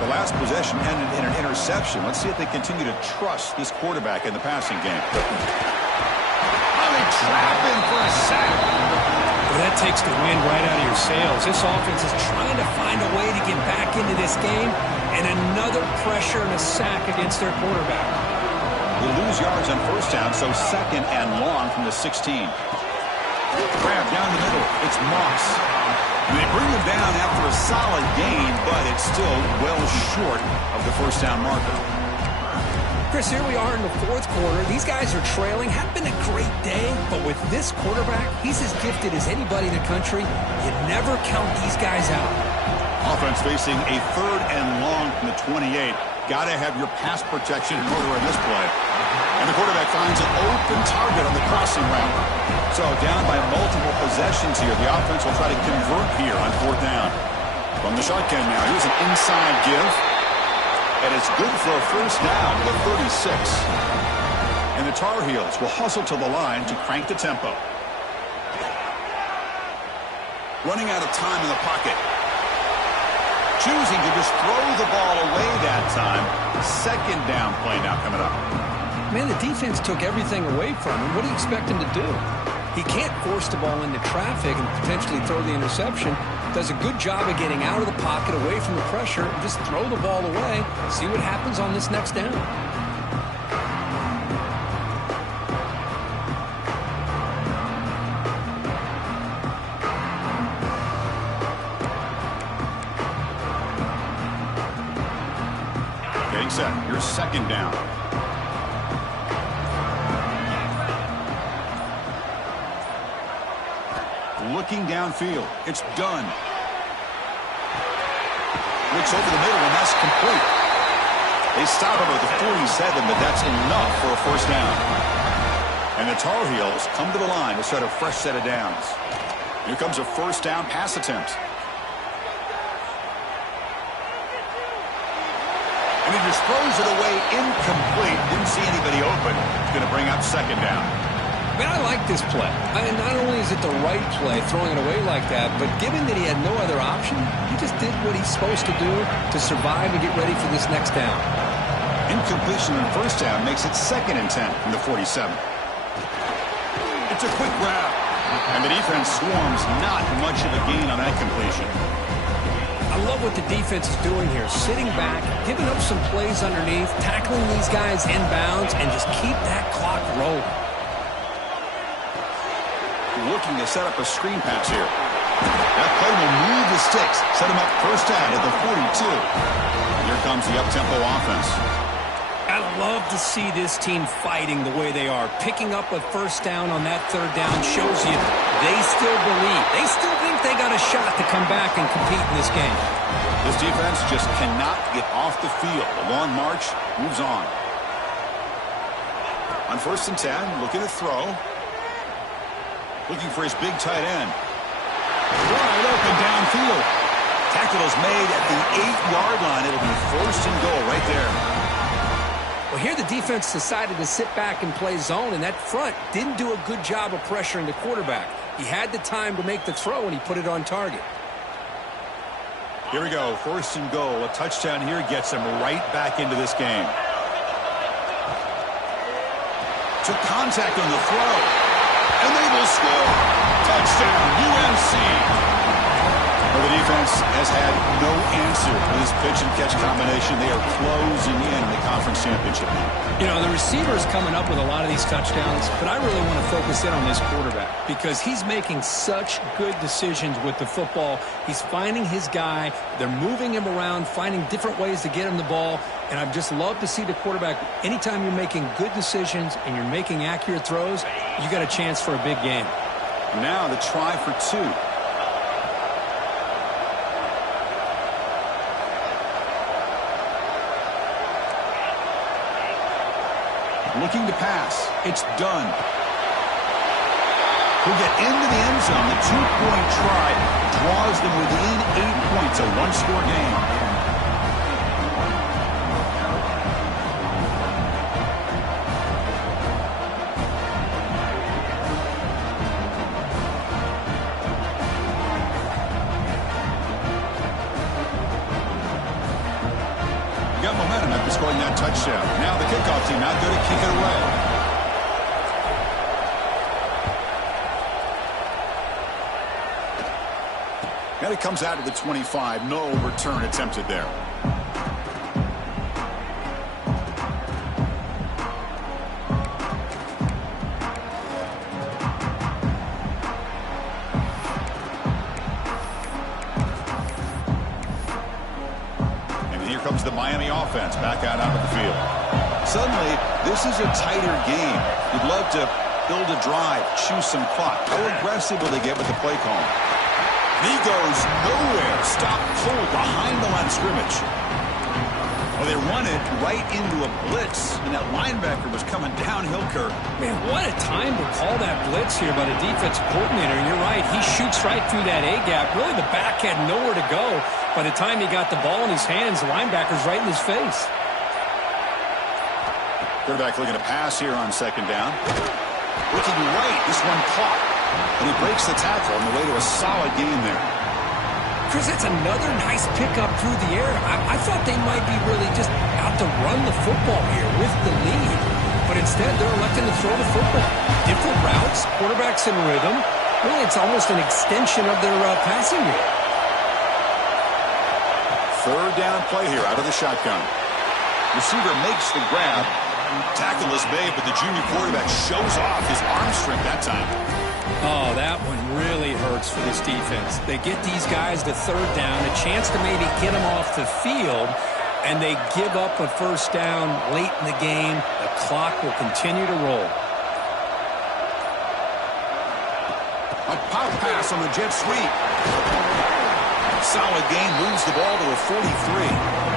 The last possession ended in an interception. Let's see if they continue to trust this quarterback in the passing game. Oh, they trap him for a sack. Well, that takes the wind right out of your sails. This offense is trying to find a way to get back into this game, and another pressure and a sack against their quarterback. They lose yards on first down, so second and long from the 16. Grab down the middle. It's Moss. And they bring him down after a solid gain, but it's still well short of the first down marker. Chris, here we are in the fourth quarter. These guys are trailing. Had been a great day, but with this quarterback, he's as gifted as anybody in the country. You never count these guys out. Offense facing a third and long from the 28. Got to have your pass protection in order in this play. And the quarterback finds an open target on the crossing route. So down by multiple possessions here. The offense will try to convert here on fourth down. From the shotgun now. Here's an inside give. And it's good for a first down to the 36. And the Tar Heels will hustle to the line to crank the tempo. Running out of time in the pocket. Choosing to just throw the ball away that time. Second down play now coming up. Man, the defense took everything away from him. What do you expect him to do? He can't force the ball into traffic and potentially throw the interception. Does a good job of getting out of the pocket, away from the pressure, and just throw the ball away. See what happens on this next down. Getting set. Here's second down. Looking downfield. It's done. Looks over the middle, and that's complete. They stop him at the 47, but that's enough for a first down. And the Tar Heels come to the line to start a fresh set of downs. Here comes a first down pass attempt. And he just throws it away incomplete. Didn't see anybody open. It's going to bring up second down. Man, I like this play. I mean, not only is it the right play, throwing it away like that, but given that he had no other option, he just did what he's supposed to do to survive and get ready for this next down. Incompletion on first down makes it 2nd and 10 from the 47. It's a quick grab, and the defense swarms. Not much of a gain on that completion. I love what the defense is doing here, sitting back, giving up some plays underneath, tackling these guys inbounds, and just keep that clock rolling. Looking to set up a screen pass here. That play will move the sticks, set him up first down at the 42. Here comes the up-tempo offense. I love to see this team fighting the way they are. Picking up a first down on that third down shows you they still believe. They still think they got a shot to come back and compete in this game. This defense just cannot get off the field. The long march moves on. On 1st and 10, looking to throw. Looking for his big tight end. Wide open downfield. Tackle is made at the 8-yard line. It'll be 1st and goal right there. Well, here the defense decided to sit back and play zone, and that front didn't do a good job of pressuring the quarterback. He had the time to make the throw, and he put it on target. Here we go, 1st and goal. A touchdown here gets him right back into this game. Took contact on the throw, and they will score. Touchdown, UNC. Well, the defense has had no answer for this pitch-and-catch combination. They are closing in the conference championship now. You know, the receiver's coming up with a lot of these touchdowns, but I really want to focus in on this quarterback because he's making such good decisions with the football. He's finding his guy. They're moving him around, finding different ways to get him the ball, and I've just loved to see the quarterback. Anytime you're making good decisions and you're making accurate throws, you got a chance for a big game. Now the try for 2. Looking to pass. It's done. He'll get into the end zone. The 2-point try draws them within 8 points, a 1-score game. Got momentum after scoring that touchdown. Now the kickoff team out there to kick it away. And it comes out to the 25. No return attempted there. Comes the Miami offense back out onto the field. Suddenly, this is a tighter game. You'd love to build a drive, choose some clock. How aggressive will they get with the play call? And he goes nowhere. Stop cold behind the line of scrimmage. Well, they run it right into a blitz, and that linebacker was coming downhill, Kirk. Man, what a time to call that blitz here by the defensive coordinator. And you're right, he shoots right through that A-gap. Really, the back had nowhere to go. By the time he got the ball in his hands, the linebacker's right in his face. Quarterback looking to pass here on 2nd down. Looking right, this one caught. And he breaks the tackle on the way to a solid gain there. Chris, that's another nice pickup through the air. I thought they might be really just out to run the football here with the lead. But instead, they're electing to throw the football. Different routes, quarterbacks in rhythm. Really, it's almost an extension of their passing game. 3rd down play here out of the shotgun. Receiver makes the grab. Tackle is made, but the junior quarterback shows off his arm strength that time. Oh, that one really hurts for this defense. They get these guys to 3rd down, a chance to maybe get them off the field, and they give up a first down late in the game. The clock will continue to roll. A pop pass on the jet sweep. Solid gain, moves the ball to a 43.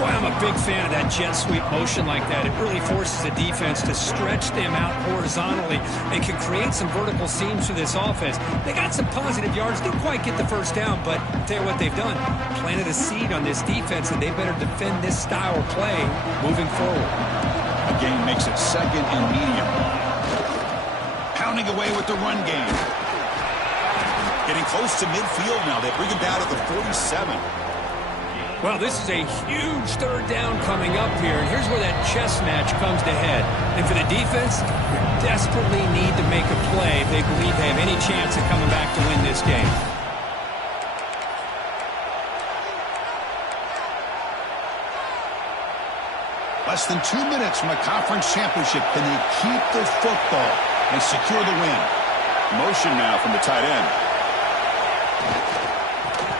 Boy, I'm a big fan of that jet sweep motion like that. It really forces the defense to stretch them out horizontally and can create some vertical seams for this offense. They got some positive yards, didn't quite get the first down, but I'll tell you what they've done. Planted a seed on this defense, and they better defend this style of play moving forward. A gain makes it 2nd and medium. pounding away with the run game. Getting close to midfield now. They bring him down to the 47. Well, this is a huge third down coming up here, and here's where that chess match comes to head. And for the defense, they desperately need to make a play if they believe they have any chance of coming back to win this game. Less than 2 minutes from a conference championship. Can they keep the football and secure the win? Motion now from the tight end.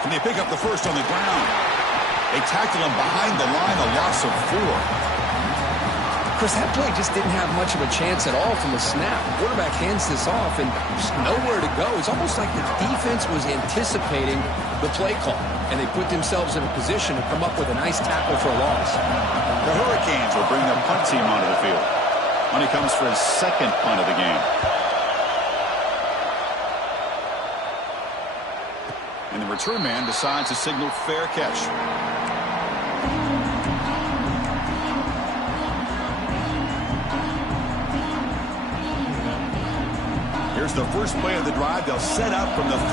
Can they pick up the first on the ground? They tackle him behind the line, a loss of 4. Chris, that play just didn't have much of a chance at all from the snap. The quarterback hands this off and just nowhere to go. It's almost like the defense was anticipating the play call, and they put themselves in a position to come up with a nice tackle for a loss. The Hurricanes will bring the punt team onto the field. When he comes for his second punt of the game. And the return man decides to signal fair catch. Here's the first play of the drive. They'll set up from the 13.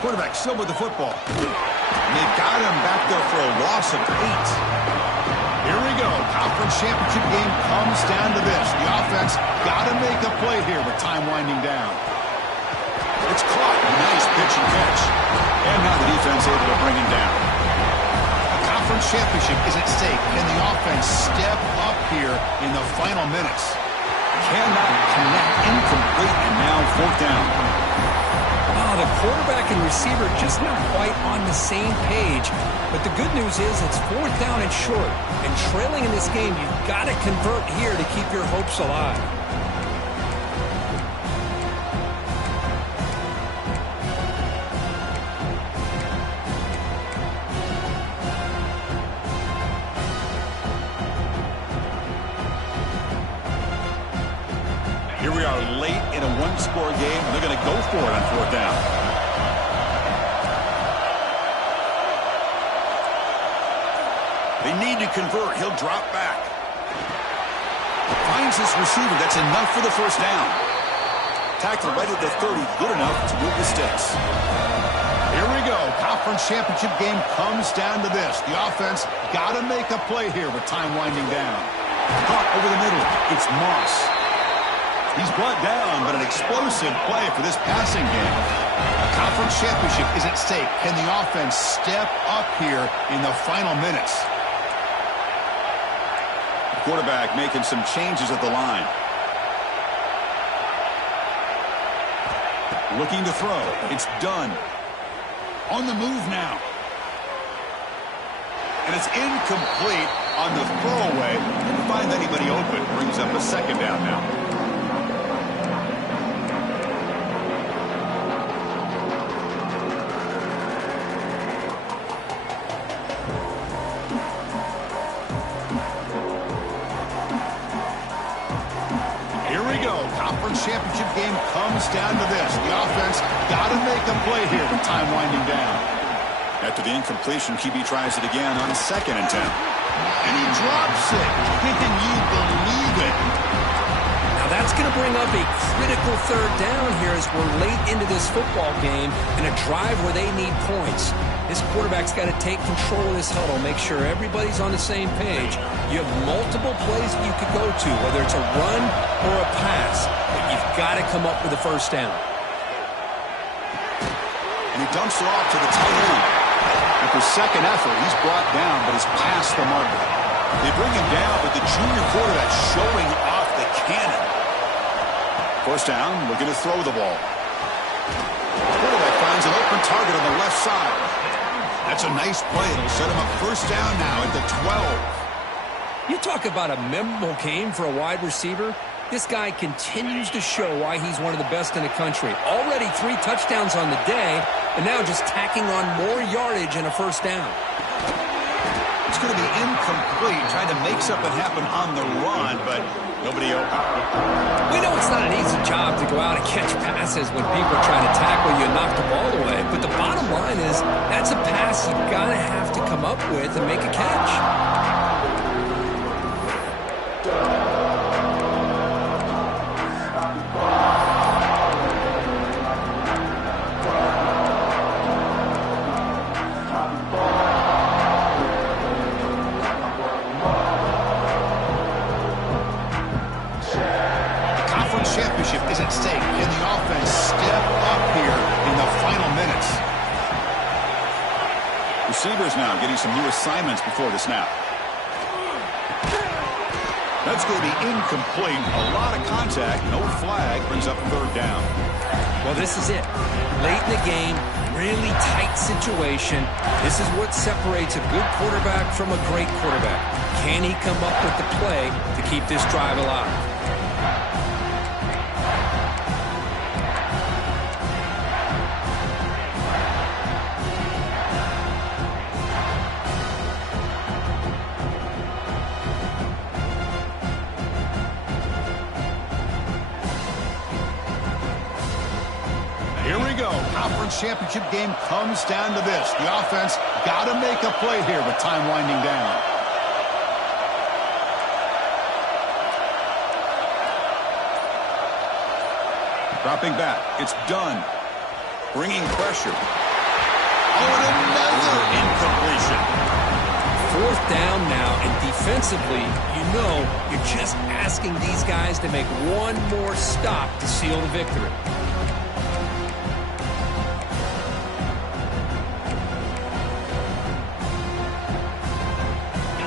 Quarterback still with the football. And they got him back there for a loss of 8. Here we go. Conference championship game comes down to this. The offense got to make a play here with time winding down. It's caught. Nice pitch and catch. And now the defense able to bring him down. A conference championship is at stake. Can the offense step up here in the final minutes? Cannot connect. Incomplete. And now 4th down. The quarterback and receiver just not quite on the same page. But the good news is it's 4th down and short. And trailing in this game, you've got to convert here to keep your hopes alive. Here we are late in a one-score game. They're going to go for it on 4th down. They need to convert. He'll drop back. Finds his receiver. That's enough for the first down. Tackle right at the 30. Good enough to move the sticks. Here we go. Conference championship game comes down to this. The offense got to make a play here with time winding down. Caught over the middle. It's Moss. He's brought down, but an explosive play for this passing game. A conference championship is at stake. Can the offense step up here in the final minutes? The quarterback making some changes at the line. Looking to throw. It's done. On the move now. And it's incomplete on the throwaway. Didn't find anybody open. Brings up a 2nd down now. Championship game comes down to this. The offense got to make a play here with time winding down. After the incompletion, QB tries it again on 2nd and 10. And he drops it. Can you believe it? Now that's going to bring up a critical 3rd down here as we're late into this football game in a drive where they need points. This quarterback's got to take control of this huddle, make sure everybody's on the same page. You have multiple plays that you could go to, whether it's a run or a pass. But you've got to come up with a first down. And he dumps it off to the tight end. After second effort, he's brought down, but is past the marker. They bring him down, but the junior quarterback showing off the cannon. First down, looking to throw the ball. The quarterback finds an open target on the left side. That's a nice play. It'll set him up first down now at the 12. You talk about a memorable game for a wide receiver. This guy continues to show why he's one of the best in the country. Already 3 touchdowns on the day, and now just tacking on more yardage and a first down. It's going to be incomplete. Trying to make something happen on the run, but nobody open. We know it's not an easy job to to go out and catch passes when people are trying to tackle you and knock the ball away. But the bottom line is that's a pass you've got to have to come up with and make a catch. Championship is at stake. Can the offense step up here in the final minutes? Receivers now getting some new assignments before the snap. That's going to be incomplete. A lot of contact. No flag. Brings up third down. Well, this is it. Late in the game, really tight situation. This is what separates a good quarterback from a great quarterback. Can he come up with the play to keep this drive alive? Here we go. Conference championship game comes down to this. The offense got to make a play here with time winding down. Dropping back. It's done. Bringing pressure. Oh, and another incompletion. Fourth down now, and defensively, you know you're just asking these guys to make one more stop to seal the victory.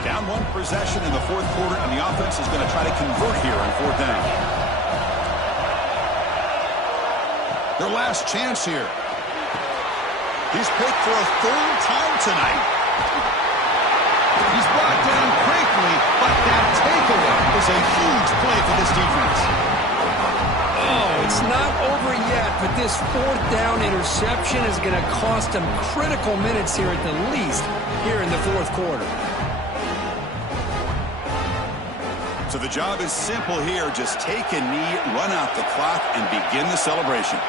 Down one possession in the fourth quarter, and the offense is going to try to convert here on fourth down. Their last chance here. He's picked for a third time tonight. He's brought down quickly, but that takeaway is a huge play for this defense. Oh, it's not over yet, but this fourth down interception is going to cost them critical minutes here at the least here in the fourth quarter. So the job is simple here. Just take a knee, run out the clock, and begin the celebration.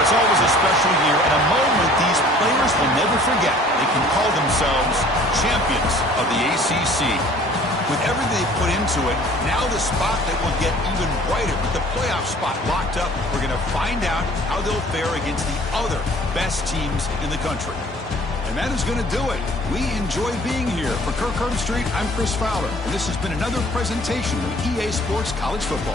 It's always a special year and a moment these players will never forget. They can call themselves champions of the ACC. With everything they put into it, now the spotlight will get even brighter. With the playoff spot locked up, we're going to find out how they'll fare against the other best teams in the country. And that is going to do it. We enjoy being here. For Kirk Herbstreit, I'm Chris Fowler. And this has been another presentation of EA Sports College Football.